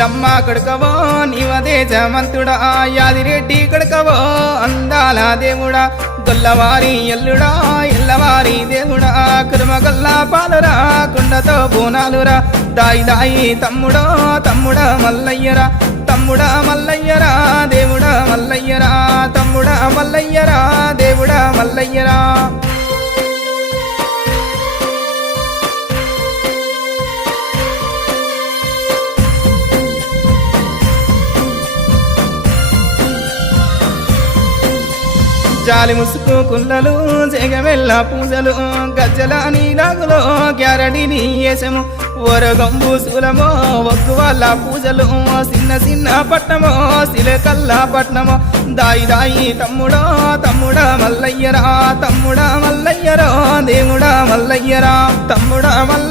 నీలమ్మ కొడుకవో నీవదే జమంతుడా యాదిరెడ్డి కొడుకవో అందాల దేవుడా గొల్లవారి ఎల్లుడా ఎల్లవారి దేవుడా కురుమగల్ల పాలురా కుండతో బోనాలురా దాయి దాయి తమ్ముడో తమ్ముడా మల్లయ్యరా తమ్ముడా మల్లయ్యరా దేవుడా మల్లయ్యరా తమ్ముడా మల్లయ్యరా దేవుడా మల్లయ్యరా జాలి ముసుకు కుల్లలు జగమెల్ల పూజలు గజ్జల నీలాగులో గ్యారడిని వేసము ఒరగంబు శూలమో ఒగ్గు వాళ్ళ పూజలు చిన్న చిన్న పట్నమో సిలకల్లా పట్నమో దాయి దాయి తమ్ముడో తమ్ముడా మల్లయ్యరా తమ్ముడా మల్లయ్యరా దేవుడా మల్లయ్యరా తమ్ముడా